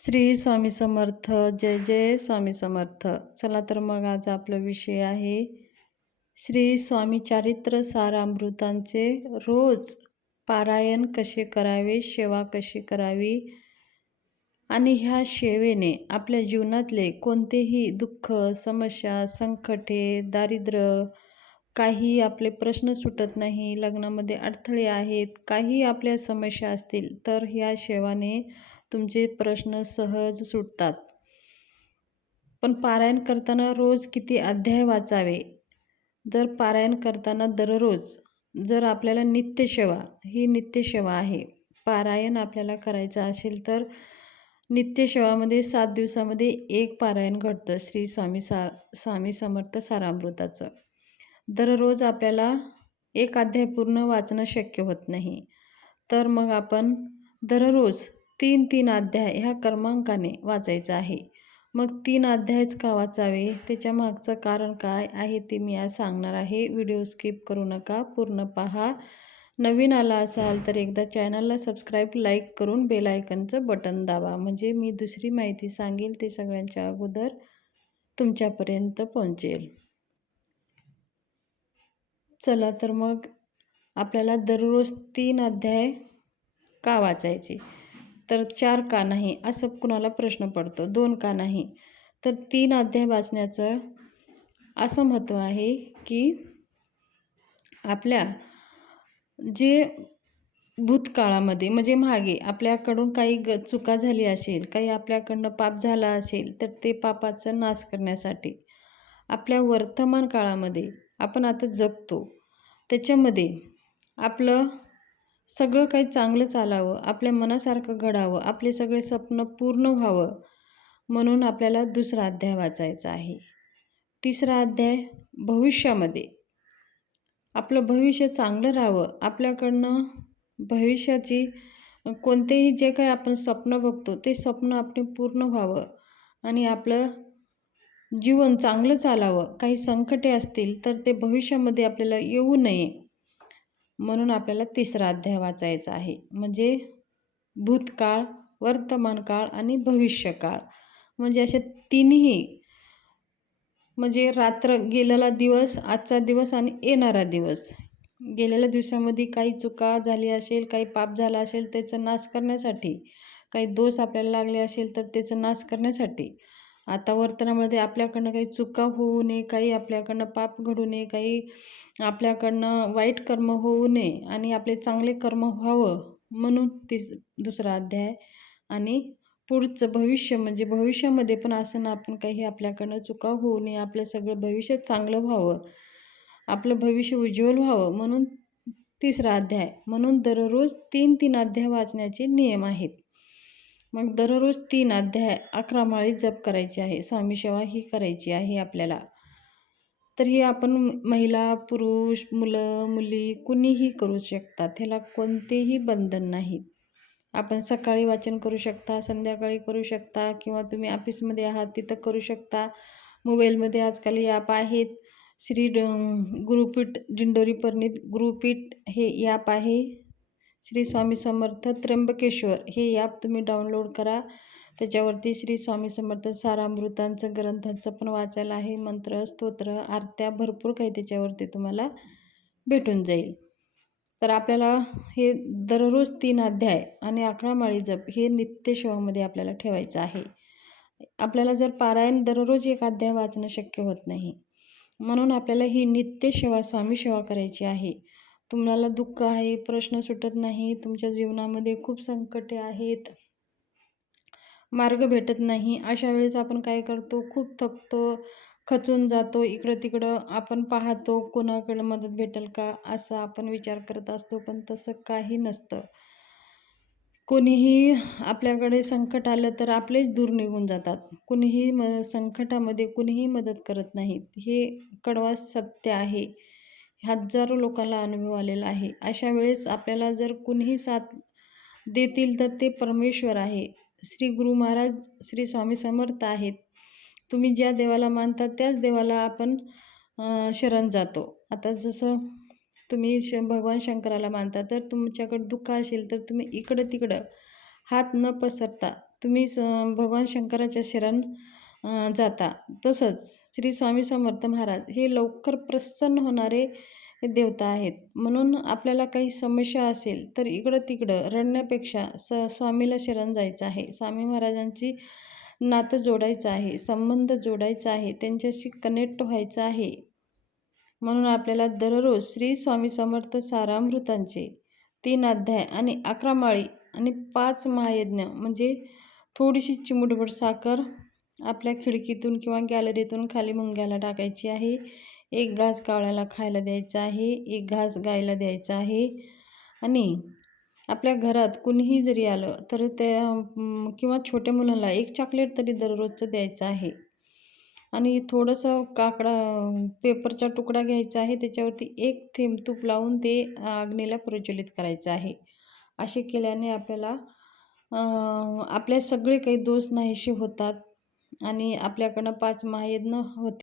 श्री स्वामी समर्थ जय जय स्वामी समर्थ. चला तर मग आज आपला विषय आहे श्री स्वामी चारित्र सारामृतांचे रोज पारायण कसे करावे सेवा कशी करावी आणि ह्या सेवेने आपल्या जीवनातले कोणतेही दुःख समस्या संकटे दारिद्र्य काही आपले प्रश्न सुटत नाही लग्नामध्ये अडथळे आहेत काही आपल्या समस्या असतील तर ह्या सेवाने तुमचे प्रश्न सहज सुटतात. पण पारायण करताना रोज किती अध्याय वाचावे? जर पारायण करताना दररोज जर आपल्याला नित्यसेवा ही नित्यसेवा आहे पारायण आपल्याला करायचं असेल तर नित्यसेवामध्ये सात दिवसामध्ये एक पारायण घडतं श्री स्वामी सा स्वामी समर्थ सारामृताचं. दररोज आपल्याला एक अध्याय पूर्ण वाचणं शक्य होत नाही. तर मग आपण दररोज तीन तीन अध्याय ह्या क्रमांकाने वाचायचं आहे. मग तीन अध्यायच का वाचावे? त्याच्या मागचं कारण काय आहे ते मी आज सांगणार आहे. व्हिडिओ स्किप करू नका पूर्ण पहा. नवीन आला असाल तर एकदा चॅनलला सबस्क्राईब लाईक करून बेल आयकनचं बटन दाबा. म्हणजे मी दुसरी माहिती सांगेल ते सगळ्यांच्या अगोदर तुमच्यापर्यंत पोहोचेल. चला तर मग आपल्याला दररोज तीन अध्याय का वाचायचे? तर चार का नाही असं कुणाला प्रश्न पडतो. दोन का नाही? तर तीन अध्याय वाचण्याचं असं महत्त्व आहे की आपल्या जे भूतकाळामध्ये म्हणजे मागे आपल्याकडून काही ग चुका झाली असेल काही आपल्याकडनं पाप झाला असेल तर ते पापाचा नाश करण्यासाठी आपल्या वर्तमान काळामध्ये आपण आता जगतो. त्याच्यामध्ये आपलं सगळं काही चांगलं चालावं आपल्या मनासारखं घडावं आपले सगळे स्वप्न पूर्ण व्हावं म्हणून आपल्याला दुसरा अध्याय वाचायचा आहे. तिसरा अध्याय भविष्यामध्ये. आपलं भविष्य चांगलं राहावं आपल्याकडनं भविष्याची कोणतेही जे काही आपण स्वप्न बघतो ते स्वप्न आपले पूर्ण व्हावं आणि आपलं जीवन चांगलं चालावं. काही संकटे असतील तर ते भविष्यामध्ये आपल्याला येऊ नये. म्हणून आपल्याला तिसरा अध्याय वाचायचा आहे. म्हणजे भूतकाळ वर्तमानकाळ आणि भविष्यकाळ. म्हणजे असे तिन्ही म्हणजे रात्र गेलेला दिवस आजचा दिवस आणि येणारा दिवस. गेलेल्या दिवसामध्ये काही चुका झाली असेल काही पाप झाला असेल त्याचा नाश करण्यासाठी काही दोष आपल्याला लागले असेल तर त्याचा नाश करण्यासाठी आता वर्तनामध्ये आपल्याकडनं काही चुका होऊ नये काही आपल्याकडनं पाप घडू नये काही आपल्याकडनं वाईट कर्म होऊ नये आणि आपले चांगले कर्म व्हावं म्हणून तीस दुसरा अध्याय. आणि पुढचं भविष्य म्हणजे भविष्यामध्ये पण असं ना आपण काही आपल्याकडनं चुका होऊ नये आपलं सगळं भविष्य चांगलं व्हावं आपलं भविष्य उज्ज्वल व्हावं म्हणून तिसरा अध्याय. म्हणून दररोज तीन तीन अध्याय वाचण्याचे नियम आहेत. मग दररोज तीन अध्याय अकरा माळी जप करायची आहे. स्वामी सेवा ही करायची आहे आपल्याला. तर आपण महिला पुरुष मुलं मुली कुणीही करू शकतात. ह्याला कोणतेही बंधन नाहीत. आपण सकाळी वाचन करू शकता संध्याकाळी करू शकता किंवा तुम्ही ऑफिसमध्ये आहात तिथं करू शकता. मोबाईलमध्ये आजकाल ॲप आहेत. श्री ड गुरुपीठ जिंडोरी पर्णित गुरुपीठ हे ॲप आहे. श्री स्वामी समर्थ त्र्यंबकेश्वर. हे ॲप तुम्ही डाउनलोड करा. त्याच्यावरती श्री स्वामी समर्थ सारामृतांचं ग्रंथांचं पण वाचायला आहे. मंत्र स्तोत्र आरत्या भरपूर काही त्याच्यावरती तुम्हाला भेटून जाईल. तर आपल्याला हे दररोज तीन अध्याय आणि अकरा माळी जप हे नित्यसेवामध्ये आपल्याला ठेवायचं आहे. आपल्याला जर पारायण दररोज एक अध्याय वाचणं शक्य होत नाही म्हणून आपल्याला ही नित्य सेवा स्वामी सेवा करायची आहे. तुम्हाला दुःख आहे प्रश्न सुटत नाही तुमच्या जीवनामध्ये खूप संकटे आहेत. मार्ग भेटत नाही. अशा वेळेस आपण काय करतो? खूप थकतो खचून जातो. इकडं तिकडं आपण पाहतो कोणाकडं मदत भेटेल का? असं आपण विचार करत असतो पण तसं काही नसतं. कोणीही आपल्याकडे संकट आलं तर आपलेच दूर निघून जातात. कुणीही म संकटामध्ये कुणीही मदत करत नाहीत. हे कडवा सत्य आहे. हजारो लोकांना अनुभव आलेला आहे. अशा वेळेस आपल्याला जर कुणीही साथ देतील तर ते परमेश्वर आहे. श्री गुरु महाराज श्री स्वामी समर्थ आहेत. तुम्ही ज्या देवाला मानता त्याच देवाला आपण शरण जातो. आता जसं तुम्ही श भगवान शंकराला मानता तर तुमच्याकडं दुःख असेल तर तुम्ही इकडं तिकडं हात न पसरता तुम्ही स भगवान शंकराच्या शरण जाता. तसंच श्री स्वामी समर्थ महाराज हे लवकर प्रसन्न होणारे देवता आहेत. म्हणून आपल्याला काही समस्या असेल तर इकडं तिकडं रडण्यापेक्षा स स्वामीला शरण जायचं आहे. स्वामी महाराजांची नातं जोडायचं आहे संबंध जोडायचा आहे त्यांच्याशी कनेक्ट व्हायचं आहे. म्हणून आपल्याला दररोज श्री स्वामी समर्थ सारामृतांचे तीन अध्याय आणि अकरा माळी आणि पाच महायज्ञ म्हणजे थोडीशी चिमुटभर साखर आपल्या खिडकीतून किंवा गॅलरीतून खाली मुंग्याला टाकायची आहे. एक घास कावळ्याला खायला द्यायचा आहे. एक घास गायला द्यायचा आहे. आणि आपल्या घरात कुणीही जरी आलं तर त्या किंवा छोट्या मुलाला एक चॉकलेट तरी दररोजचं द्यायचं आहे. आणि थोडंसं काकडा पेपरचा तुकडा घ्यायचा आहे. त्याच्यावरती एक थेंब तूप लावून ते अग्नीला प्रज्वलित करायचं आहे. असे केल्याने आपल्याला आपल्या आपले सगळे काही दोष नाहीसे होतात. आणि आपल्याकडनं पाच महायज्ञ होते.